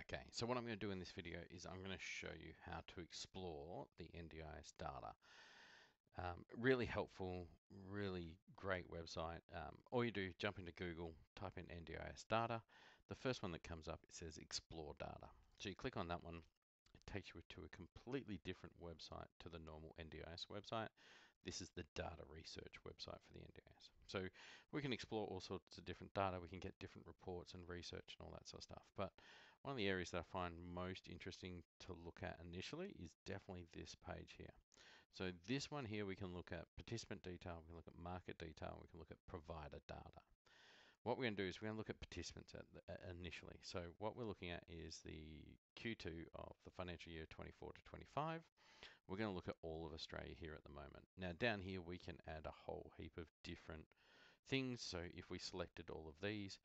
Okay, so what I'm going to do in this video is I'm going to show you how to explore the NDIS data. Really helpful, really great website. All you do, jump into Google, type in NDIS data. The first one that comes up, it says explore data. So you click on that one, it takes you to a completely different website to the normal NDIS website. This is the data research website for the NDIS. So we can explore all sorts of different data. We can get different reports and research and all that sort of stuff. But one of the areas that I find most interesting to look at initially is definitely this page here. So this one here, we can look at participant detail, we can look at market detail, we can look at provider data. What we're going to do is we're going to look at participants initially. So what we're looking at is the Q2 of the financial year 24 to 25. We're going to look at all of Australia here at the moment. Now down here we can add a whole heap of different things. So if we selected all of these,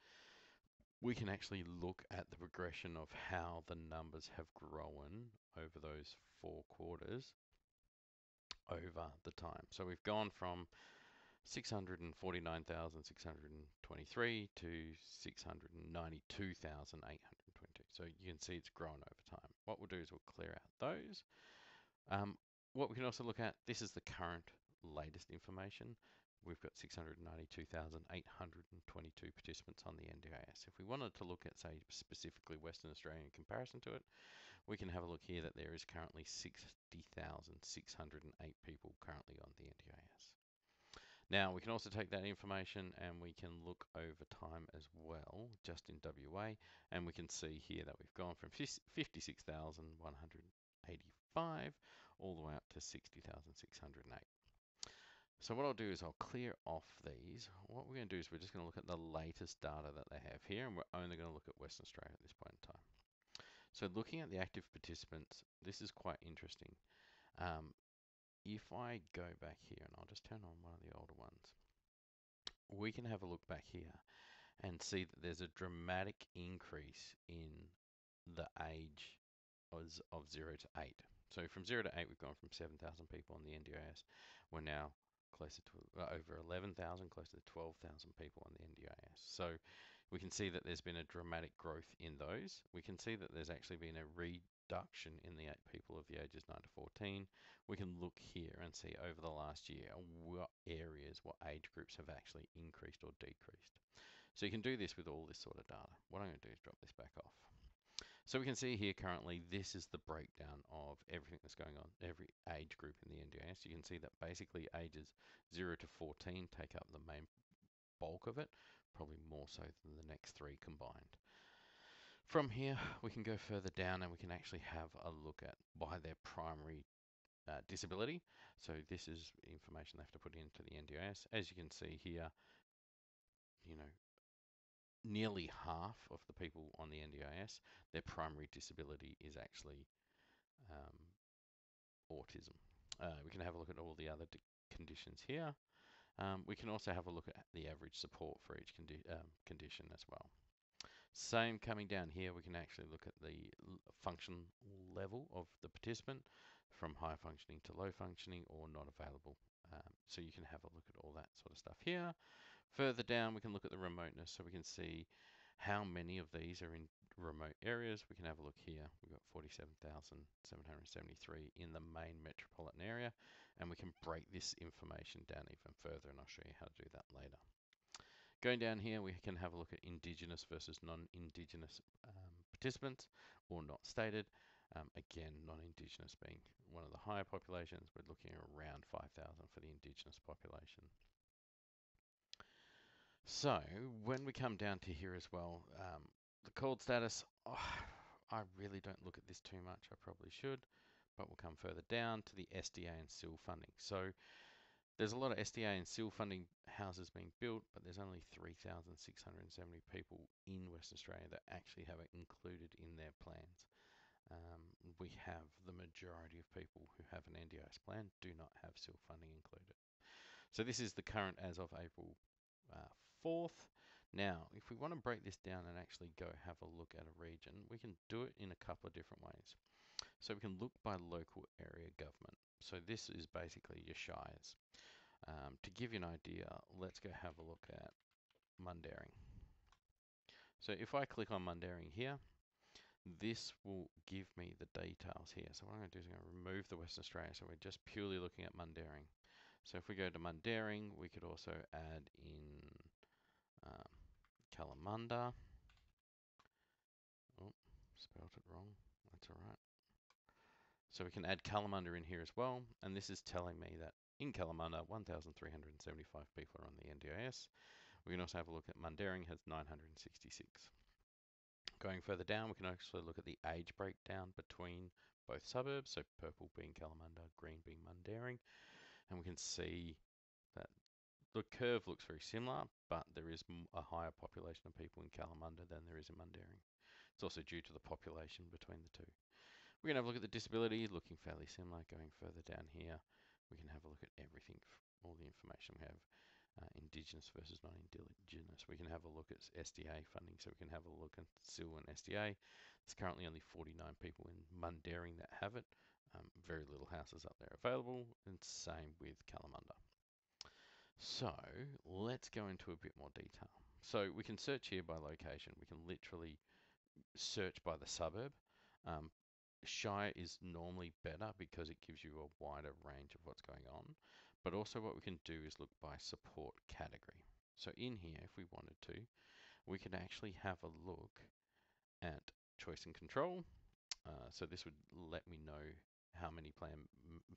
we can actually look at the progression of how the numbers have grown over those 4 quarters over the time. So we've gone from 649,623 to 692,822. So you can see it's grown over time. What we'll do is we'll clear out those. What we can also look at, this is the current latest information. We've got 692,822 participants on the NDIS. If we wanted to look at, say, specifically Western Australia in comparison to it, we can have a look here that there is currently 60,608 people currently on the NDIS. Now we can also take that information and we can look over time as well, just in WA, and we can see here that we've gone from 56,185 all the way up to 60,608. So what I'll do is I'll clear off these. What we're going to do is we're just going to look at the latest data that they have here, and we're only going to look at Western Australia at this point in time. So looking at the active participants, this is quite interesting. If I go back here, and I'll just turn on one of the older ones, we can have a look back here and see that there's a dramatic increase in the age of 0 to 8. So from 0 to 8, we've gone from 7,000 people on the NDIS. We're now closer to over 11,000, closer to 12,000 people on the NDIS. So we can see that there's been a dramatic growth in those. We can see that there's actually been a reduction in the people of the ages 9 to 14. We can look here and see over the last year what areas, what age groups have actually increased or decreased. So you can do this with all this sort of data. What I'm going to do is drop this back off. So we can see here currently, this is the breakdown of everything that's going on, every age group in the NDIS. You can see that basically ages 0 to 14 take up the main bulk of it, probably more so than the next 3 combined. From here, we can go further down and we can actually have a look at by their primary disability. So this is information they have to put into the NDIS. As you can see here, nearly half of the people on the NDIS, their primary disability is actually autism. We can have a look at all the other conditions here. We can also have a look at the average support for each condition as well. Same coming down here, we can actually look at the function level of the participant from high functioning to low functioning or not available. So you can have a look at all that sort of stuff here. Further down, we can look at the remoteness, so we can see how many of these are in remote areas. We can have a look here. We've got 47,773 in the main metropolitan area, and we can break this information down even further, and I'll show you how to do that later. Going down here, we can have a look at Indigenous versus non-Indigenous participants, or not stated. Again, non-Indigenous being one of the higher populations, we're looking at around 5,000 for the Indigenous population. So when we come down to here as well, the called status, I really don't look at this too much. I probably should, but we'll come further down to the SDA and SIL funding. So there's a lot of SDA and SIL funding houses being built, but there's only 3,670 people in Western Australia that actually have it included in their plans. We have the majority of people who have an NDIS plan do not have SIL funding included. So this is the current as of April 4th. Now, if we want to break this down and actually go have a look at a region, we can do it in a couple of different ways. So we can look by local area government. So this is basically your shires. To give you an idea, let's go have a look at Mundaring. So if I click on Mundaring here, this will give me the details here. So what I'm going to do is I'm going to remove the Western Australia, so we're just purely looking at Mundaring. So if we go to Mundaring, we could also add in Kalamunda. Oh, spelled it wrong. That's all right. So we can add Kalamunda in here as well, and this is telling me that in Kalamunda, 1,375 people are on the NDIS. We can also have a look at Mundaring, has 966. Going further down, we can actually look at the age breakdown between both suburbs, so purple being Kalamunda, green being Mundaring, and we can see that the curve looks very similar, but there is a higher population of people in Kalamunda than there is in Mundaring. It's also due to the population between the two. We're going to have a look at the disability, looking fairly similar. Going further down here, we can have a look at everything, all the information we have. Indigenous versus non-Indigenous. We can have a look at SDA funding, so we can have a look at SIL and SDA. There's currently only 49 people in Mundaring that have it. Very little houses up there available, and same with Kalamunda. So let's go into a bit more detail. So we can search here by location. We can literally search by the suburb. Shire is normally better because it gives you a wider range of what's going on. But also what we can do is look by support category. So in here, if we wanted to, we could actually have a look at choice and control. So this would let me know how many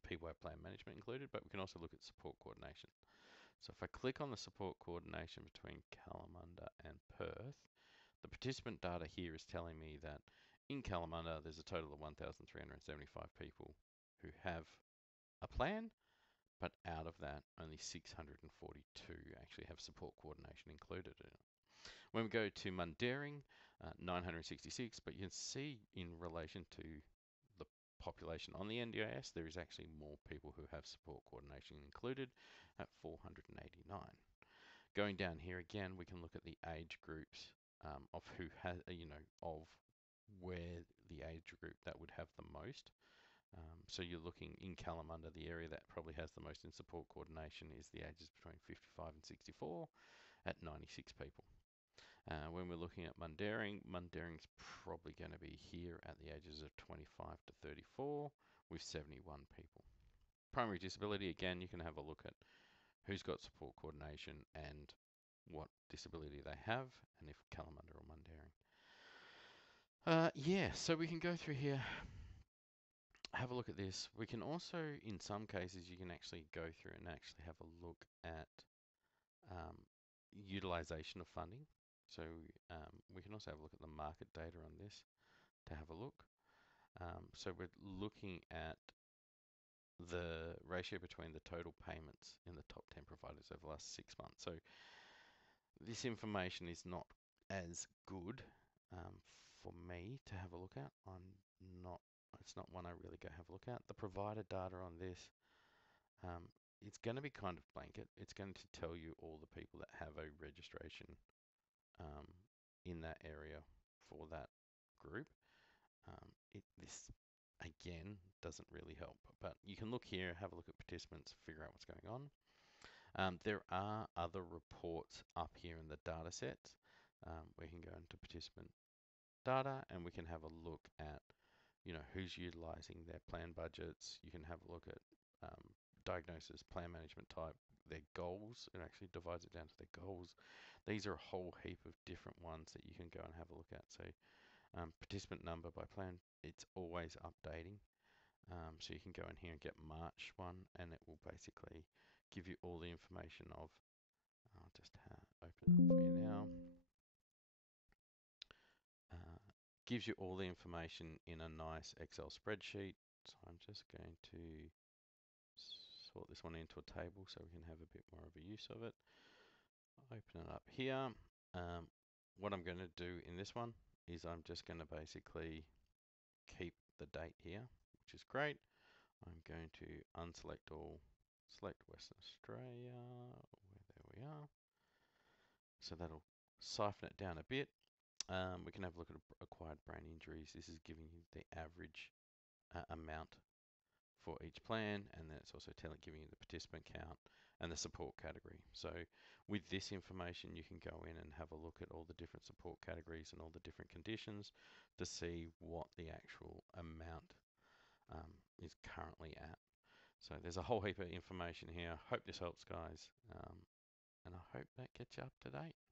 people have plan management included, but we can also look at support coordination. So if I click on the support coordination between Kalamunda and Perth, the participant data here is telling me that in Kalamunda, there's a total of 1,375 people who have a plan, but out of that, only 642 actually have support coordination included in it. When we go to Mundaring, 966, but you can see in relation to the population on the NDIS, there is actually more people who have support coordination included at 489. Going down here again, we can look at the age groups of who has, of where the age group that would have the most. So you're looking in Kalamunda, the area that probably has the most in support coordination is the ages between 55 and 64 at 96 people. When we're looking at Mundaring, Mundaring's probably going to be here at the ages of 25 to 34 with 71 people. Primary disability, again, you can have a look at who's got support coordination and what disability they have, and if Kalamunda or Mundaring. Yeah, so we can go through here, have a look at this. We can also, in some cases, you can actually go through and actually have a look at utilization of funding. So we can also have a look at the market data on this to have a look. So we're looking at the ratio between the total payments in the top 10 providers over the last 6 months. So this information is not as good for me to have a look at. It's not one I really go have a look at. The provider data on this, it's going to be kind of blanket. It's going to tell you all the people that have a registration in that area for that group. This again doesn't really help, but you can look here, have a look at participants, figure out what's going on. There are other reports up here in the data sets. We can go into participant data and we can have a look at who's utilizing their plan budgets. You can have a look at diagnosis, plan management type, their goals. It actually divides it down to their goals. These are a whole heap of different ones that you can go and have a look at. So participant number by plan, it's always updating. So you can go in here and get March one, and it will basically give you all the information of, I'll just open it up for you now. Gives you all the information in a nice Excel spreadsheet. So I'm just going to sort this one into a table so we can have a bit more of a use of it. Open it up here. What I'm going to do in this one is I'm just going to basically keep the date here, which is great. I'm going to unselect all, select Western Australia, there we are. So that'll siphon it down a bit. We can have a look at acquired brain injuries. This is giving you the average amount for each plan, and then it's also giving you the participant count and the support category. So with this information, you can go in and have a look at all the different support categories and all the different conditions to see what the actual amount is currently at. So there's a whole heap of information here. Hope this helps, guys, and I hope that gets you up to date.